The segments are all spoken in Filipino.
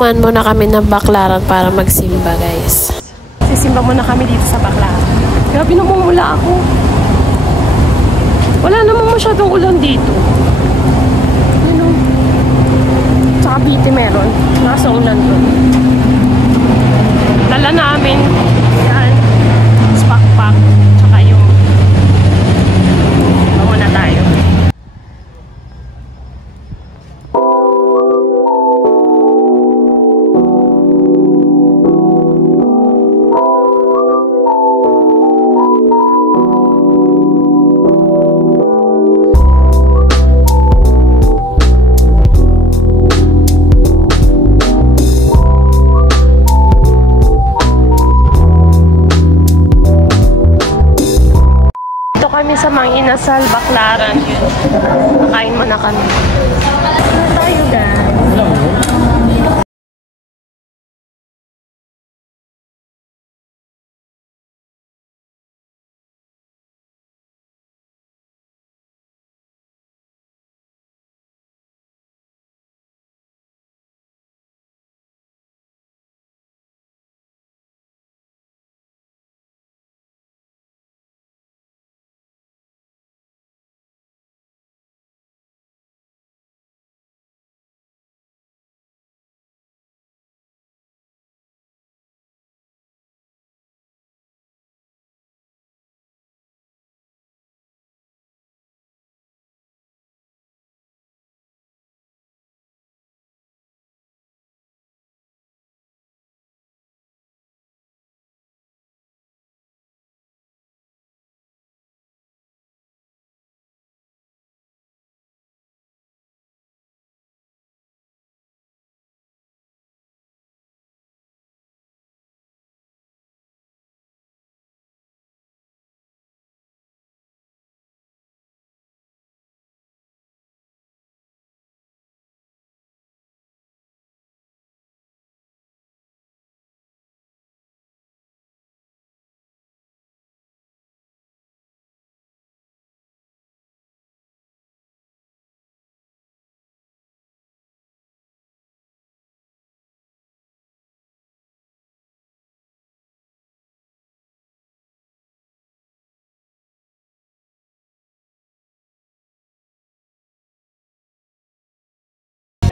Kumain muna kami ng Baclaran para magsimba, guys. Sisimba muna kami dito sa Baclaran. Grabe namumula ako. Wala namang masyadong ulan dito. Ano? Sa Cavite meron. Nasa ulan doon. Dala namin yan. Backpack. Tsaka yung muna tayo. Kami sa mga inasal, Baclaran. Nakain mo na kami. Ano tayo, guys?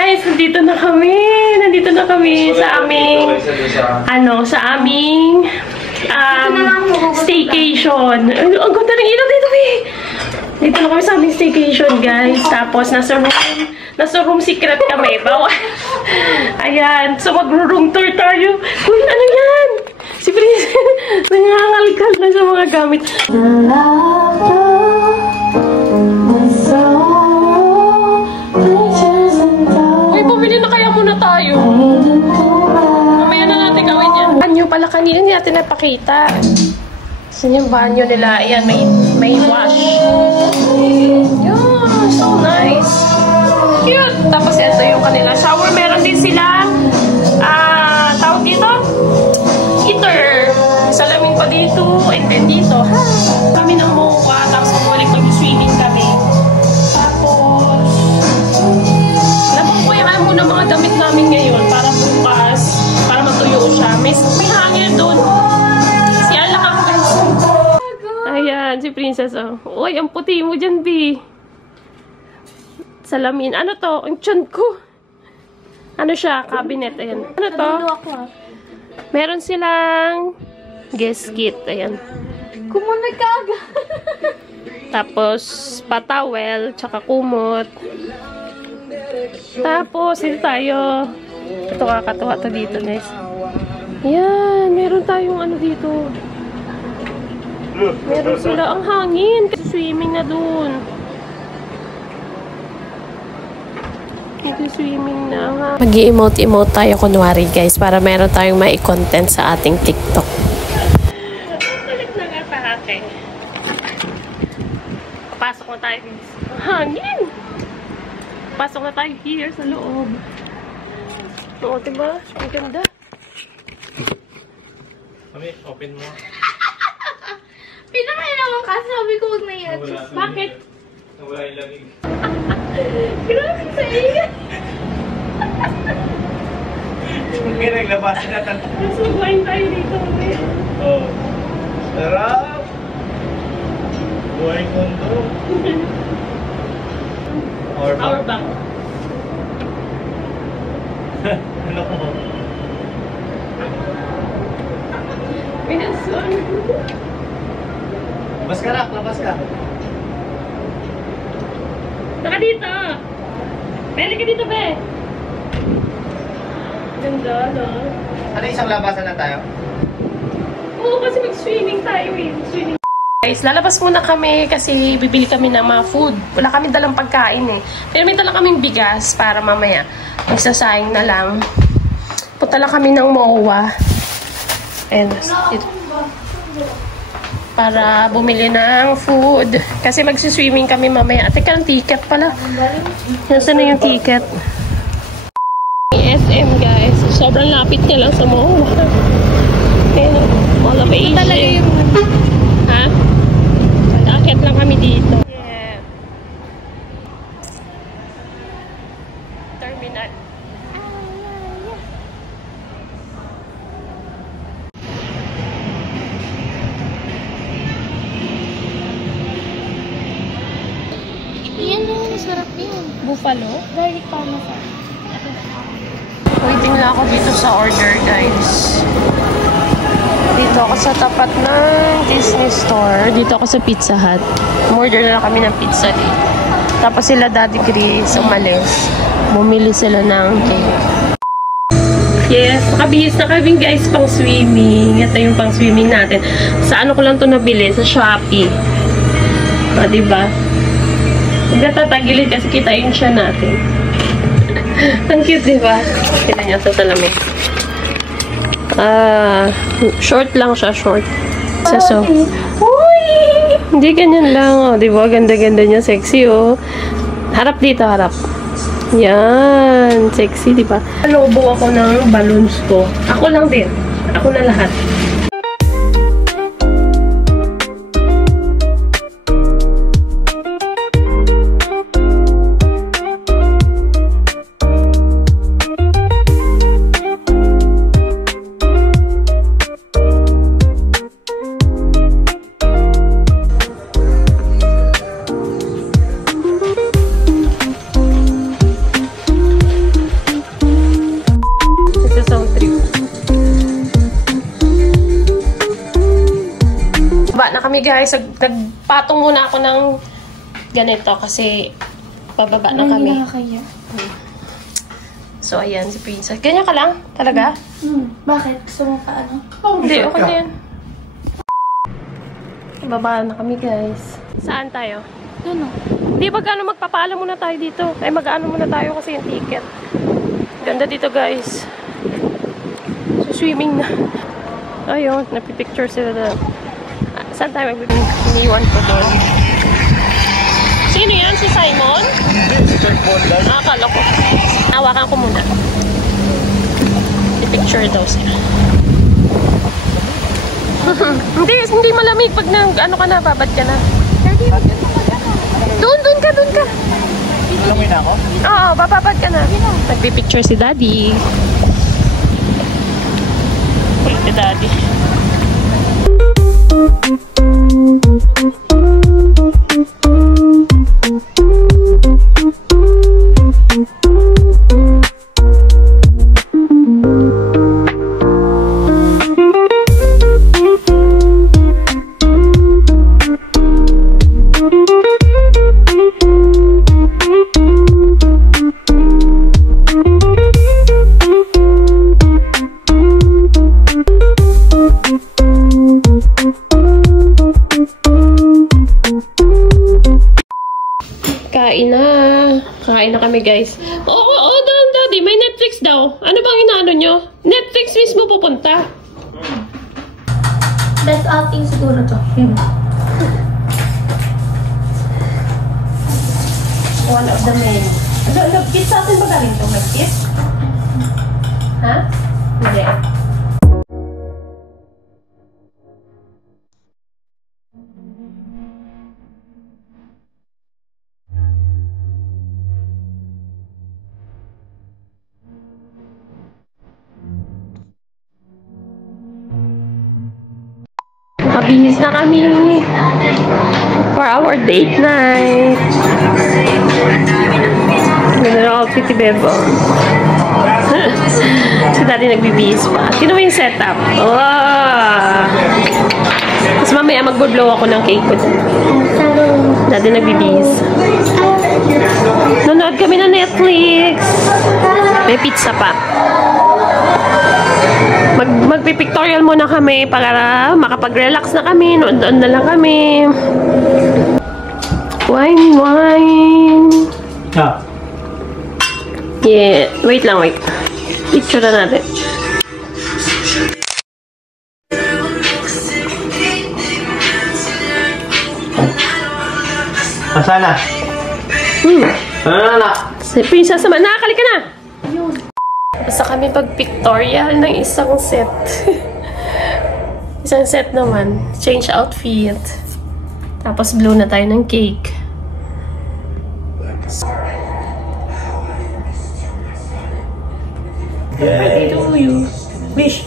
Guys, nandito na kami. Nandito na kami sa aming staycation. Ang ganda ng ilaw dito, eh. Dito na kami sa aming staycation, guys. Tapos nasa room secret kami. Bawal. Ayan. So mag-room tour tayo. Uy, ano yan? Si Princess nangangalkal na sa mga gamit. Bumili na kaya muna tayo. Mamaya na natin gawin yan. Banyo pala kanina, hindi natin napakita. Saan yung banyo nila? Ayan, may wash. Yun, so nice. Cute. Tapos ito yung kanila shower. Meron din sila, tawag dito? Heater. Salamin pa dito. And then dito. Kami ng mukha. Tapos mamulik mag-swimming kami. Ng mga damit namin ngayon para bukas, para matuyo siya. May hangin doon. Si Alak ako. Ayan, si Princess. Oh. Uy, ang puti mo dyan, B. Salamin. Ano to? Ang tiyan ko. Ano siya? Cabinet. Ayan. Ano to? Meron silang guest kit. Ayan. Kumunay ka agad. Tapos, patawel, tsaka kumot. Tapos, ito tayo. Ito kakatuwa to dito, guys. Yan, meron tayong ano dito. Meron sila ang hangin. Swimming na dun. Swimming na. Mag-i-emote-emote tayo kunwari, guys, para meron tayong mai-content sa ating TikTok. Kulit na nga pa akin. Pasok na tayo. Hangin! Pasok na tayo here sa loob. Oo, diba? Ang ganda. Mami, open mo. Pinakain naman kasi sabi ko huwag na yan. Bakit? Nawala yung lamig. Grabe sa iyo. Hindi naglabasan na tayo. Mas mag-wine tayo dito. Oh. Sarap! Buhay kondo. Our bank. Ano ko? Pinaswan. Labas ka na, labas ka. Saka dito. Pwede ka dito, be. Ganda, no? Ano isang labasan na tayo? Oo, kasi mag-swimming tayo eh. Swimming. Guys, lalabas muna kami kasi bibili kami ng mga food. Wala kami dalang pagkain eh. Pero may dala kaming bigas para mamaya magsasayang na lang. Punta lang kami ng MOA. And ito. Para bumili ng food. Kasi magsiswimming kami mamaya. Ate ka ng ticket pala. Nasaan na yung ticket? SM guys. Sobrang lapit niya lang sa MOA. Ayun, Mall of Asia. Ha? Akit lang kami dito. Yeah. Terminal. Yan yung sarap yan. Buffalo. Garlic parmesan. Waiting lang ako dito sa order, guys. Dito ako sa tapat ng Disney Store. Dito ako sa Pizza Hut. Order na lang kami ng pizza dito. Tapos sila Daddy Chris umalis. Bumili sila ng cake. Yes, nakabihis na kami guys pang swimming. Ito yung pang swimming natin. Sa ano ko lang to nabili? Sa Shopee. O, diba? Huwag natatagilid kasi kita yung siya natin. Ang cute, diba? Tignan niya sa salamin. Short lang siya, short. So, uy! Hindi ganyan lang, oh. Diba? Ganda-ganda niya, sexy, oh. Harap dito, harap. Yan. Sexy, diba? Lobo ako ng balloons ko. Ako lang din. Ako na lahat. Na kami guys, nagpatong muna ako ng ganito kasi pababa na kami. So ayan si Princess. Ganyan ka lang? Talaga? Bakit? Gusto mo pa ano? Hindi, okay na yan. Baba na kami guys. Saan tayo? Doon o. Hindi, magkano magpapaalam muna tayo dito. Ay, mag-ano muna tayo kasi yung ticket. Ganda dito guys. So swimming na. Ayun, napipicture sila doon. Saan tayo magbibig? Iniwan ko doon. Sino yan? Si Simon? Akala ko. Hawakan ko muna. I-picture daw sila. Hindi malamig pag ano ka na, babad ka na. Doon ka. Alam mo na ako? Oo, bababad ka na. Nagpipicture si Daddy. Ulit si Daddy. Kain na kami, guys. Oo, Daddy, may Netflix daw. Ano bang inaano nyo? Netflix mismo pupunta. Best outing siguro to. One of the men. Pizza atin ba galing ito? May kiss? Ha? Hindi. Nagbibihis na kami for our date night. Ganda ng outfit ni Bebo. Si Daddy nagbibihis pa. Sino mo yung setup? Wow! Tapos mamaya mag-blow ako ng cake ko. Daddy nagbibihis. Nanood kami na Netflix. May pizza pa. Magpipictorial muna kami para makapag-relax na kami. Noon na lang kami. Wine. Ah. Yeah. Wait lang, wait. Picture na natin. Masana. Ano na? Si Princess naman. Nakakali ka na! Basta kami pag-pictorial ng isang set. Isang set naman. Change outfit. Tapos blow na tayo ng cake. Happy to you. Wish.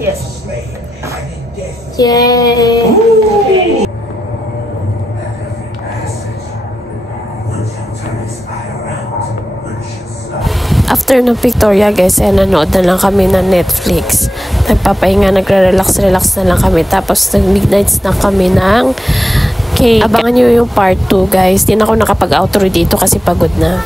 Yes. Yay! After ng pictorial guys, nanood na lang kami ng Netflix. Nagpapahinga, nagre-relax na lang kami. Tapos nag-midnight snack kami ng cake. Abangan nyo yung part 2 guys. Di na ako nakapag-outro dito kasi pagod na.